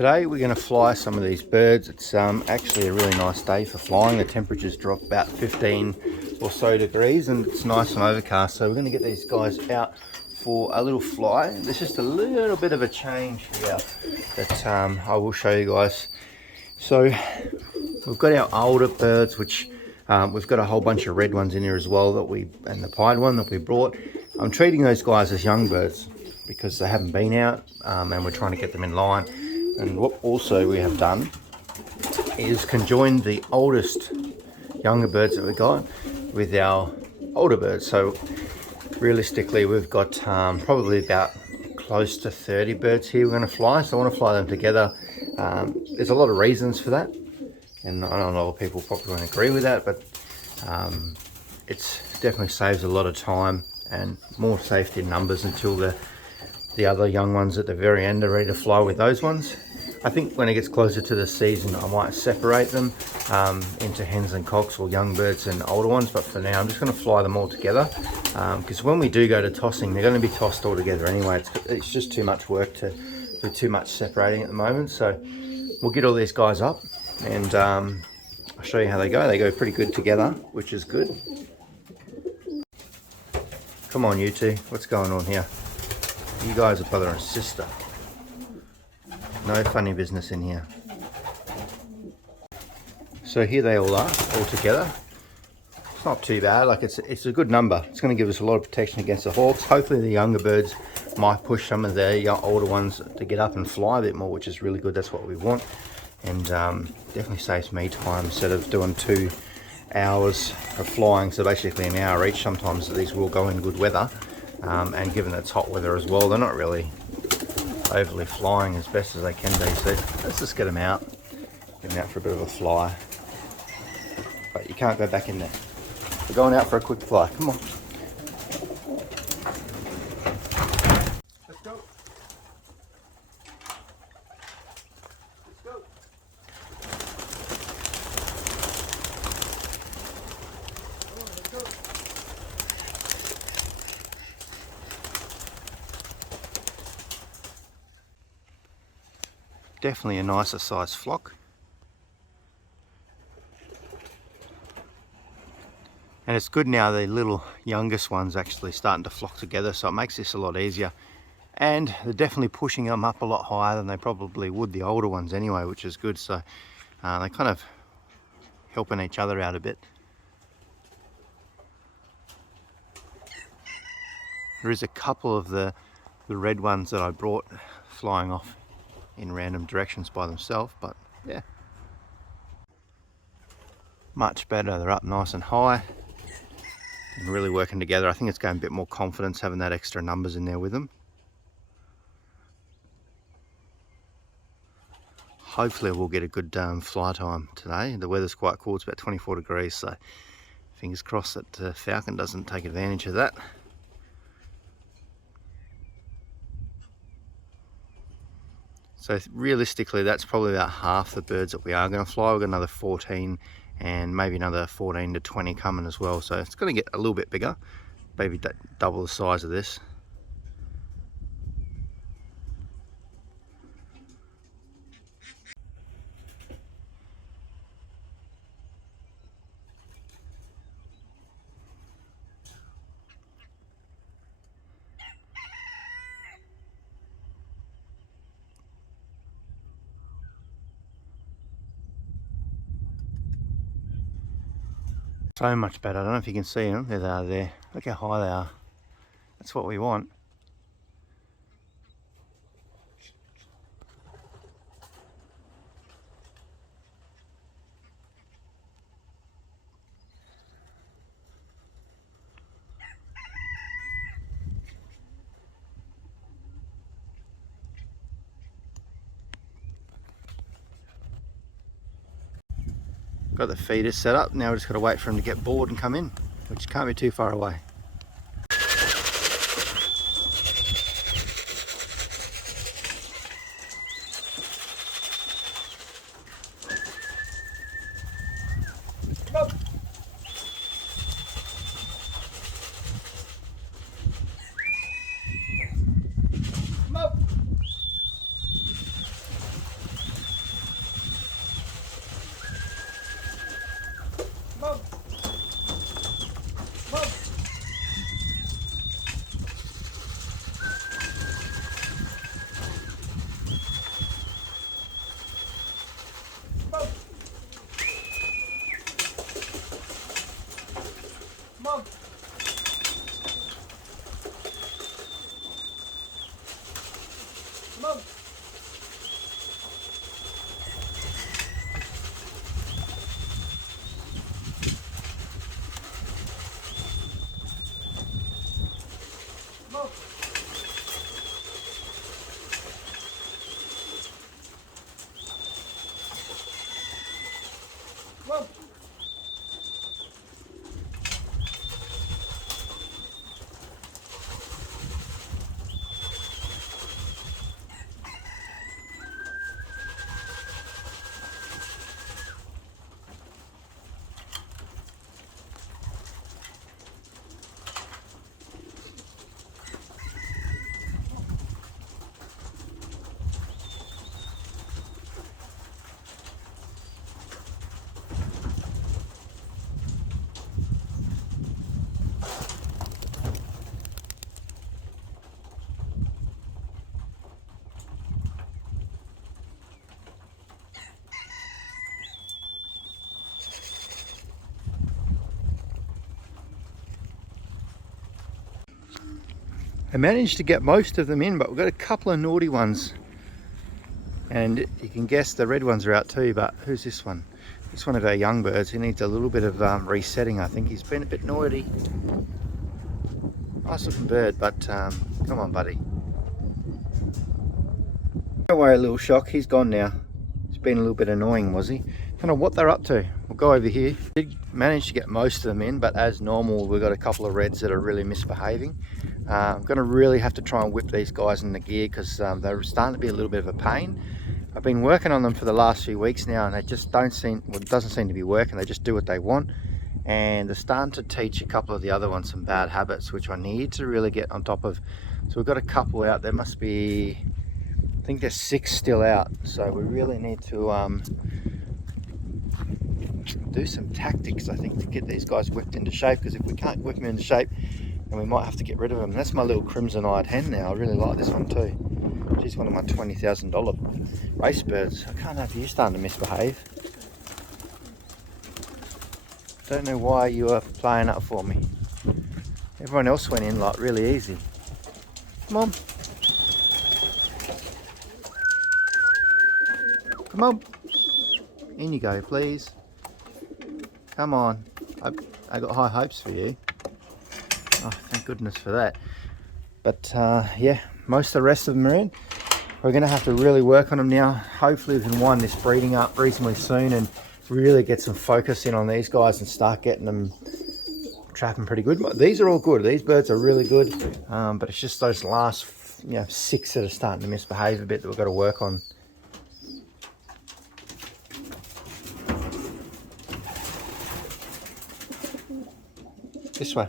Today we're going to fly some of these birds. It's actually a really nice day for flying. The temperatures drop about 15 or so degrees and it's nice and overcast. So we're going to get these guys out for a little fly. There's just a little bit of a change here that I will show you guys. So we've got our older birds, which we've got a whole bunch of red ones in here as well and the pied one that we brought. I'm treating those guys as young birds because they haven't been out and we're trying to get them in line. And what also we have done is conjoined the oldest younger birds that we got with our older birds. So realistically we've got probably about close to 30 birds here we're going to fly. So I want to fly them together. There's a lot of reasons for that, and I don't know if people probably won't agree with that, but it's definitely saves a lot of time and more safety in numbers until the other young ones at the very end are ready to fly with those ones. I think when it gets closer to the season I might separate them into hens and cocks, or young birds and older ones, but for now I'm just going to fly them all together because when we do go to tossing they're going to be tossed all together anyway. It's just too much work to do too much separating at the moment. So we'll get all these guys up and I'll show you how they go. They go pretty good together, which is good. Come on you two, what's going on here? You guys are brother and sister. No funny business in here. So here they all are, all together. It's not too bad, like it's a good number. It's going to give us a lot of protection against the hawks. Hopefully the younger birds might push some of the older ones to get up and fly a bit more, which is really good. That's what we want. And definitely saves me time instead of doing 2 hours of flying. So basically an hour each. Sometimes these will go in good weather. And given it's hot weather as well, they're not really overly flying as best as they can be. So let's just get them out for a bit of a fly. But you can't go back in there. We're going out for a quick fly. Come on. Let's go. Let's go. Let's go. Definitely a nicer size flock. And it's good now the little youngest ones actually starting to flock together, so it makes this a lot easier. And they're definitely pushing them up a lot higher than they probably would the older ones anyway, which is good. So they're kind of helping each other out a bit. There is a couple of the red ones that I brought flying off in random directions by themselves, but yeah, much better. They're up nice and high and really working together. I think it's going a bit more confidence having that extra numbers in there with them. Hopefully we'll get a good fly time today. The weather's quite cool. It's about 24 degrees, so fingers crossed that falcon doesn't take advantage of that. So realistically, that's probably about half the birds that we are going to fly. We've got another 14 and maybe another 14 to 20 coming as well. So it's going to get a little bit bigger, maybe double the size of this. So much better. I don't know if you can see them. There they are there. Look how high they are. That's what we want. Got the feeders set up. Now we've just got to wait for them to get bored and come in, which can't be too far away. Come up. Come up. I managed to get most of them in, but we've got a couple of naughty ones. And you can guess the red ones are out too, but who's this one? This one of our young birds. He needs a little bit of resetting, I think. He's been a bit naughty. Nice looking bird, but come on, buddy. Don't worry, little shock. He's gone now. He's been a little bit annoying, was he? Don't know what they're up to. We'll go over here. Did manage to get most of them in, but as normal, we've got a couple of reds that are really misbehaving. I'm going to really have to try and whip these guys in the gear because they're starting to be a little bit of a pain. I've been working on them for the last few weeks now, and they just don't seem, well, it doesn't seem to be working. They just do what they want, and they're starting to teach a couple of the other ones some bad habits, which I need to really get on top of. So we've got a couple out. There must be, I think there's 6 still out. So we really need to do some tactics, I think, to get these guys whipped into shape, because if we can't whip them into shape, then we might have to get rid of them. That's my little crimson-eyed hen now. I really like this one too. She's one of my $20,000 race birds. I can't have you starting to misbehave. Don't know why you are playing up for me. Everyone else went in like really easy. Come on. Come on. In you go, please. Come on. I got high hopes for you. Oh, thank goodness for that. But yeah, most of the rest of them are in. We're going to have to really work on them now. Hopefully we can wind this breeding up reasonably soon and really get some focus in on these guys and start getting them trapping pretty good. These are all good. These birds are really good, but it's just those last 6 that are starting to misbehave a bit that we've got to work on. This way.